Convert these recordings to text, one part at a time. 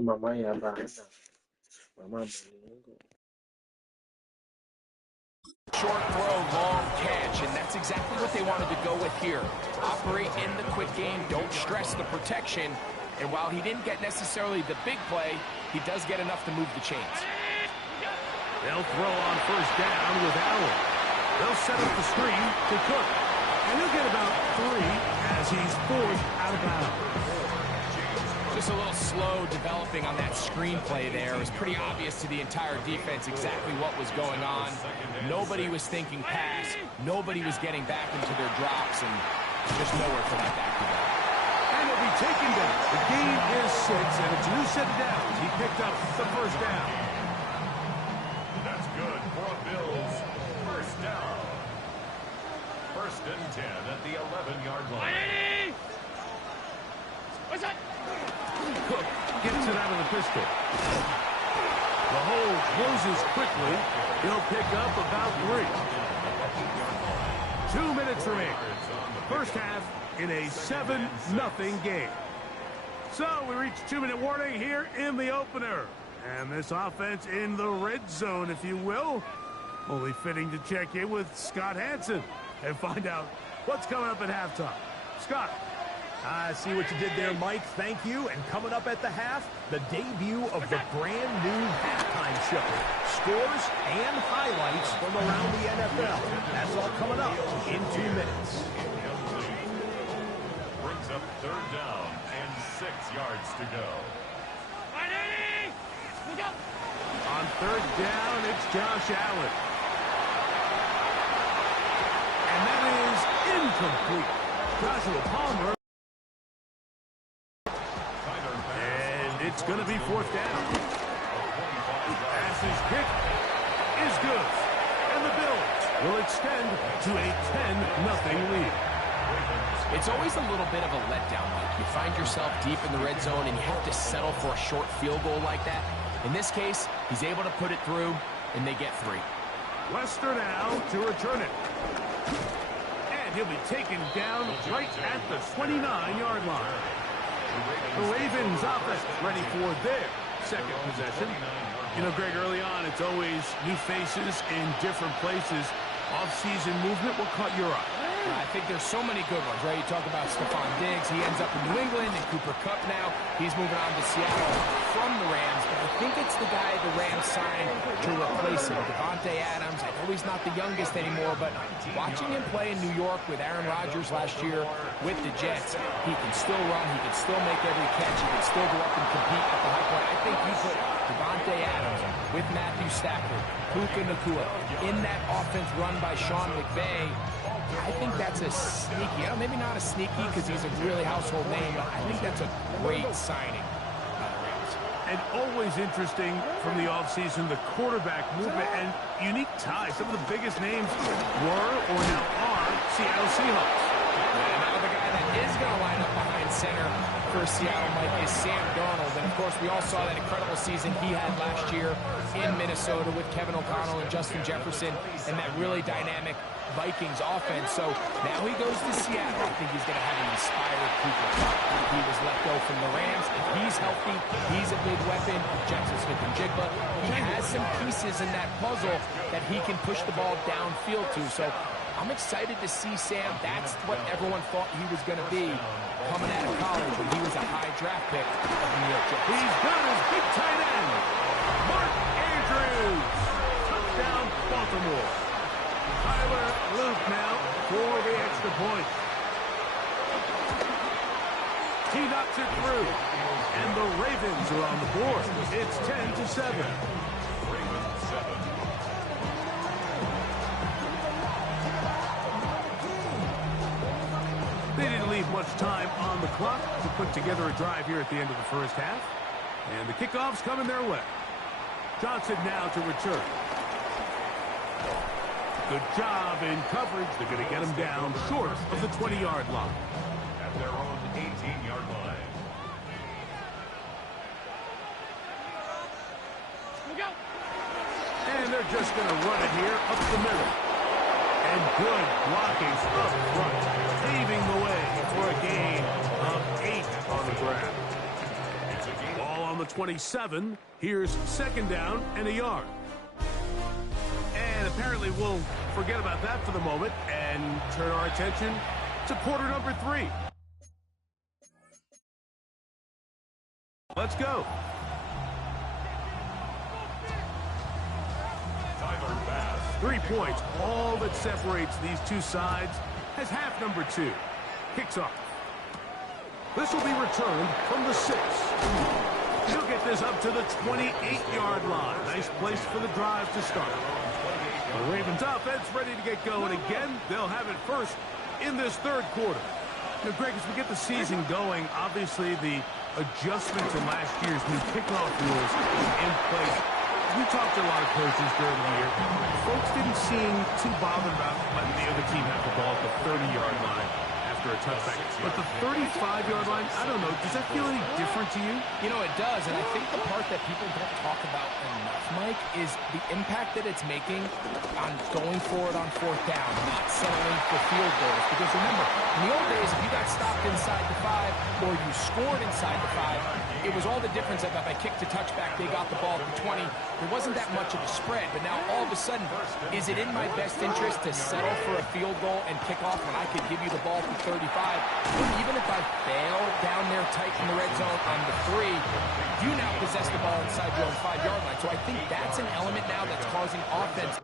Mama ya bana. Mama Belingo. Short throw, long catch, and that's exactly what they wanted to go with here. Operate in the quick game, don't stress the protection, and while he didn't get necessarily the big play, he does get enough to move the chains. They'll throw on first down with Allen. They'll set up the screen to Cook, and he'll get about 3 as he's forced out of bounds. Just a little slow developing on that screenplay there. It was pretty obvious to the entire defense exactly what was going on. Nobody was thinking pass. Nobody was getting back into their drops, and just nowhere for that back to go. And he'll be taken down. The game is 6, and it's a new set of downs. He picked up the first down. That's good for a Bills first down. First and 10 at the 11-yard line. What's that? Cook gets it out of the pistol. The hole closes quickly. He'll pick up about 3. 2 minutes remaining. First half in a 7-0 game. So we reach 2-minute warning here in the opener. And this offense in the red zone, if you will. Only fitting to check in with Scott Hansen and find out what's coming up at halftime. Scott. I see what you did there, Mike. Thank you. And coming up at the half, the debut of the brand new halftime show. Scores and highlights from around the NFL. That's all coming up in 2 minutes. Brings up third down and 6 yards to go. On third down, it's Josh Allen. And that is incomplete. Joshua Palmer. It's going to be fourth down. Pass's kick is good. And the Bills will extend to a 10-0 lead. It's always a little bit of a letdown, Mike. You find yourself deep in the red zone and you have to settle for a short field goal like that. In this case, he's able to put it through, and they get 3. Lester now to return it. And he'll be taken down right at the 29-yard line. The Ravens offense ready for their second possession. You know, Greg, early on, it's always new faces in different places. Off-season movement, what caught your eye? I think there's so many good ones, right? You talk about Stephon Diggs. He ends up in New England, and Cooper Kupp now. He's moving on to Seattle from the Rams, but I think it's the guy the Rams signed to replace him, Davante Adams. I know he's not the youngest anymore, but watching him play in New York with Aaron Rodgers last year with the Jets, he can still run, he can still make every catch, he can still go up and compete at the high point. I think you put Davante Adams with Matthew Stafford, Puka Nacua, in that offense run by Sean McVay. I think that's a sneaky, maybe not a sneaky because he's a really household name, but I think that's a great signing by the Rams. And always interesting from the offseason, the quarterback movement and unique ties. Some of the biggest names were or now are Seattle Seahawks. And now the guy that is going to line up behind center for Seattle, Mike, is Sam Darnold. And, of course, we all saw that incredible season he had last year in Minnesota with Kevin O'Connell and Justin Jefferson and that really dynamic Vikings offense. So now he goes to Seattle. I think he's going to have an inspired Cooper Kupp. He was let go from the Rams. He's healthy. He's a big weapon. Jackson Smith and Jigba. He has some pieces in that puzzle that he can push the ball downfield to. So I'm excited to see Sam. That's what everyone thought he was going to be coming out of college when he was a high draft pick of the New York Jets. He's got his big tight end, Mark Andrews. Touchdown, Baltimore. Tyler Luke now for the extra point. He knocks it through, and the Ravens are on the board. It's 10-7. Ravens 7. They didn't leave much time on the clock to put together a drive here at the end of the first half. And the kickoff's coming their way. Johnson now to return. Good job in coverage. They're going to get him down short of the 20-yard line. At their own 18-yard line. And they're just going to run it here up the middle. And good blocking up front, paving the way for a gain of 8 on the ground. Ball on the the 27. Here's second down and a yard. And apparently we'll forget about that for the moment and turn our attention to quarter number 3. Let's go. Tyler Bass. 3 points, all that separates these two sides, as half number 2 kicks off. This will be returned from the 6. He'll get this up to the 28-yard line. Nice place for the drive to start. The Ravens offense ready to get going again. They'll have it first in this third quarter. Now, Greg, as we get the season going, obviously the adjustment to last year's new kickoff rules is in place. We talked to a lot of coaches during the year. Folks didn't seem too bothered about letting the other team have the ball at the 30-yard line after a touchback. But the 35-yard line, I don't know, does that feel any different to you? You know, it does, and I think the part that people don't talk about enough, Mike, is the impact that it's making on going forward on fourth down, not settling for field goals. Because remember, in the old days, if you got stopped inside the 5 or you scored inside the 5, it was all the difference of if I kicked a touchback, they got the ball at the 20. There wasn't that much of a spread, but now all of a sudden, is it in my best interest to settle for a field goal and kick off when I could give you the ball from 35? Or even if I fail down there tight in the red zone on the 3, you now possess the ball inside your own 5-yard line. So I think that's an element now that's causing offense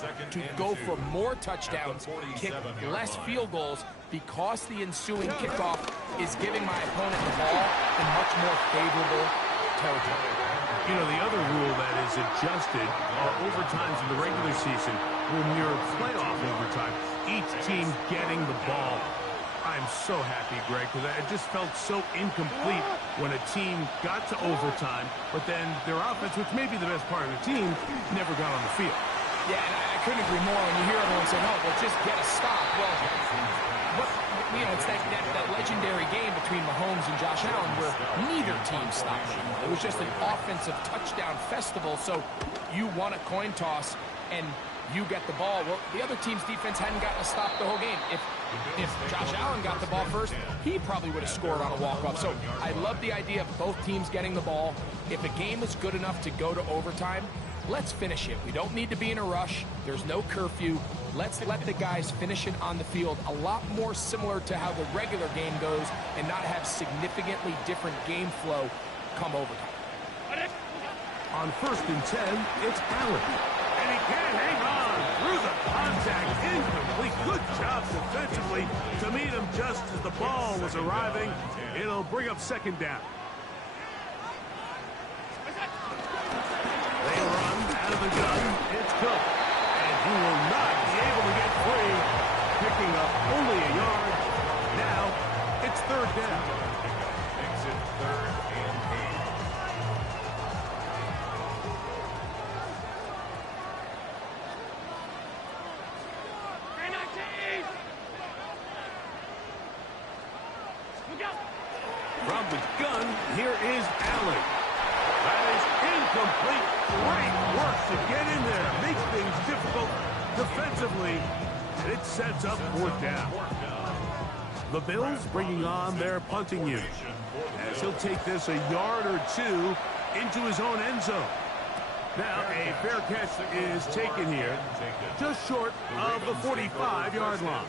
to go for more touchdowns, kick less field goals, because the ensuing kickoff is giving my opponent the ball in much more favorable territory. You know, the other rule that is adjusted are overtimes in the regular season will mirror playoff overtime, each team getting the ball. I'm so happy, Greg, because it just felt so incomplete when a team got to overtime, but then their offense, which may be the best part of the team, never got on the field. Yeah, and I couldn't agree more when you hear everyone say, no, well, just get a stop. Well, it's that legendary game between Mahomes and Josh Allen where neither team stopped anymore. It was just an offensive touchdown festival, so you won a coin toss, and you get the ball. Well, the other team's defense hadn't gotten a stop the whole game. If Josh Allen got the ball first, he probably would have scored on a walk-off. So I love the idea of both teams getting the ball. If a game is good enough to go to overtime, let's finish it. We don't need to be in a rush. There's no curfew. Let's let the guys finish it on the field, a lot more similar to how the regular game goes, and not have significantly different game flow come overtime. On 1st and 10, it's Allen. And he can't hang on through the contact. Incomplete. Good job defensively to meet him just as the ball was arriving. It'll bring up 2nd down. They run out of the gun. It's Cook. And he will not be able to get free. Picking up only a yard. Now it's 3rd down. Makes it 3rd and 8. From the gun, here is Allen. That is incomplete. Great work to get in there. Makes things difficult defensively. And it sets up 4th down. The Bills bringing on their punting unit, as he'll take this a yard or two into his own end zone. Now a fair catch is taken here, just short of the 45-yard line.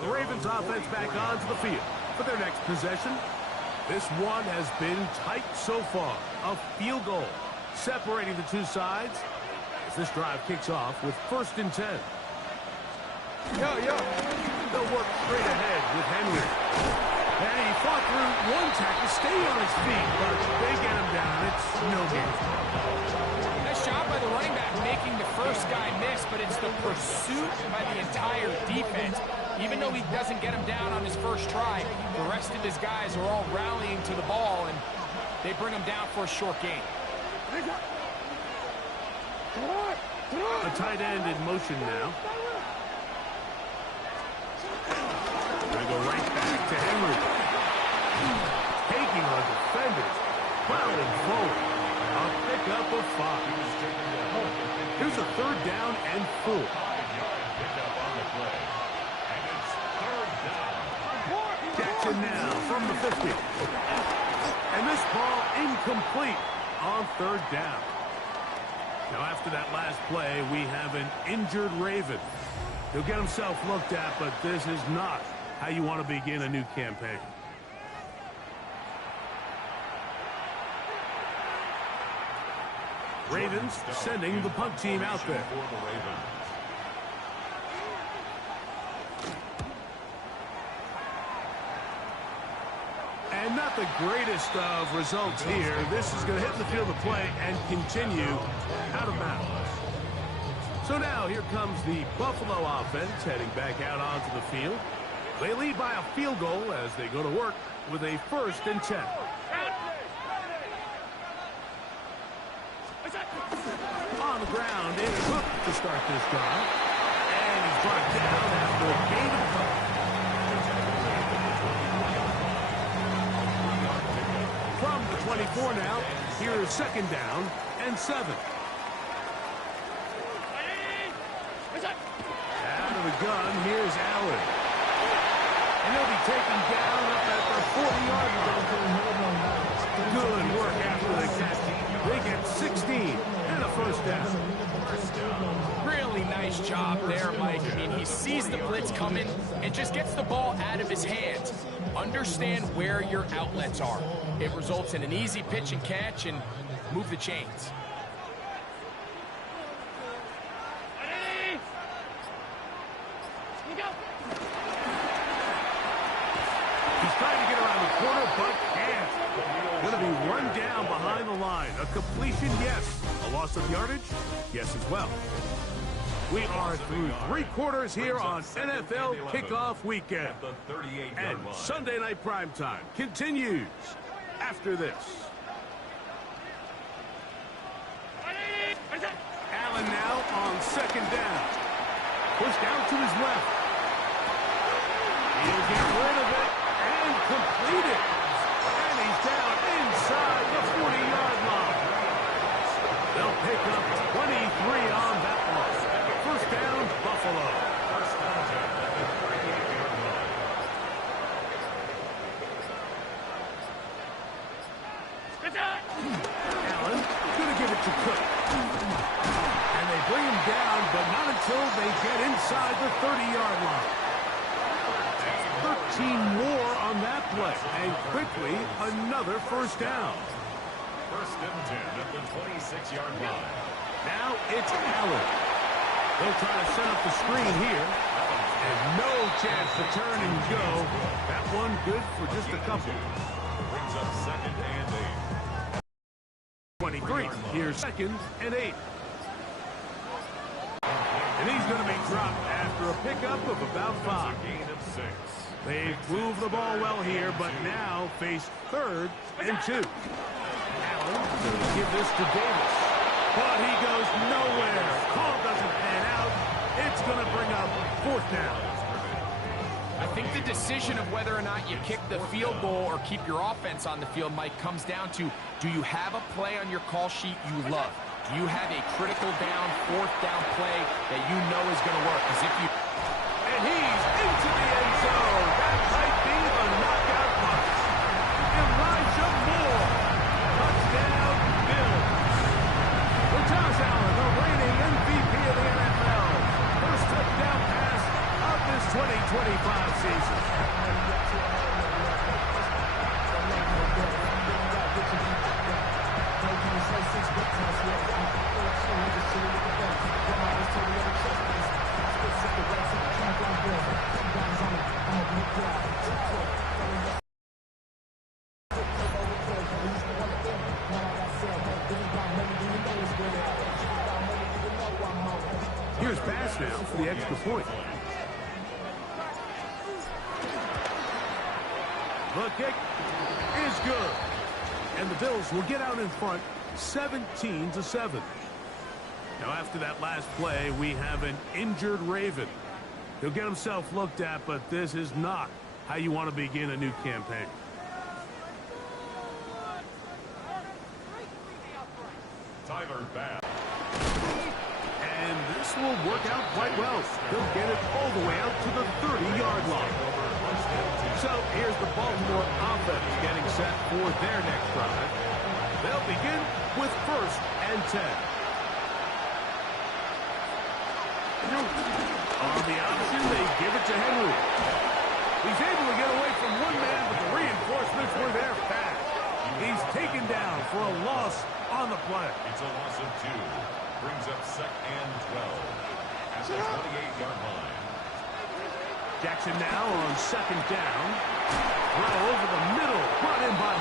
The Ravens offense back onto the field for their next possession. This one has been tight so far. A field goal separating the two sides as this drive kicks off with 1st and 10. They'll work straight ahead with Henry. And he fought through one tackle, staying on his feet, but they get him down. It's no game. Nice job by the running back making the first guy miss, but it's the pursuit by the entire defense. Even though he doesn't get him down on his first try, the rest of his guys are all rallying to the ball, and they bring him down for a short gain. A tight end in motion now. Going to go right back to Henry. Taking on defenders. Plowing forward. A pickup of 5. Here's a 3rd down and 4. Jackson now from the 50. And this ball incomplete on 3rd down. Now after that last play, we have an injured Raven. He'll get himself looked at, but this is not how you want to begin a new campaign. Ravens sending the punt team out there. And not the greatest of results here. This is going to hit the field of play and continue out of bounds. So now here comes the Buffalo offense heading back out onto the field. They lead by a field goal as they go to work with a 1st and 10. On the ground, it's Cook to start this drive. And he's brought down after a gain of couple. From the 24 now, here's 2nd down and 7. Out of the gun, here's Allen. And he'll be taken down up at the 40-yard line. Good work after the catch. They get 16 and a 1st down. Really nice job there, Mike. I mean, he sees the blitz coming and just gets the ball out of his hands. Understand where your outlets are. It results in an easy pitch and catch and move the chains. him down behind the line. A completion, yes. A loss of yardage, yes as well. We are through 3 quarters here on NFL Kickoff Weekend. And Sunday Night Primetime continues after this. Allen now on second down. Pushed out to his left. He'll get rid of it and complete it. And he's down inside the 40-yard line. They'll pick up 23 on that one. First down, Buffalo. First down at the 38-yard line. Allen going to give it to Cook. And they bring him down, but not until they get inside the 30-yard line. 13 more on that play. And quickly, another first down. First and 10 at the 26-yard line. Now it's Allen. They'll try to set up the screen here. And no chance to turn and go. That one good for just a couple. Brings up second and 8. 23. Here's second and 8. And he's going to be dropped after a pickup of about 5. Gain of 6. They've moved the ball well here, but now face third and 2. Allen going to give this to Davis. But he goes nowhere. Call doesn't pan out. It's going to bring up fourth down. I think the decision of whether or not you kick the field goal or keep your offense on the field, Mike, comes down to, do you have a play on your call sheet you love? Do you have a critical down, fourth down play that you know is going to work? Because if you... And he's into the end zone. That might be the knockout punch. Elijah Moore. Touchdown, Bills. For Josh Allen, the reigning MVP of the NFL. First touchdown pass of this 2025 season. Here's pass now for the extra point. The kick is good. And the Bills will get out in front 17-7. Now after that last play, we have an injured Raven. He'll get himself looked at, but this is not how you want to begin a new campaign. Tyler Bass. And this will work out quite well. They'll get it all the way out to the 30-yard line. So here's the Baltimore offense getting set for their next drive. They'll begin with first and 10. On the option, they give it to Henry. He's able to get away from one man, but the reinforcements were there fast. He's taken down for a loss on the play. It's a loss of 2. Brings up second and 12 at the 28-yard line. Jackson now on second down. Throw over the middle. Brought in by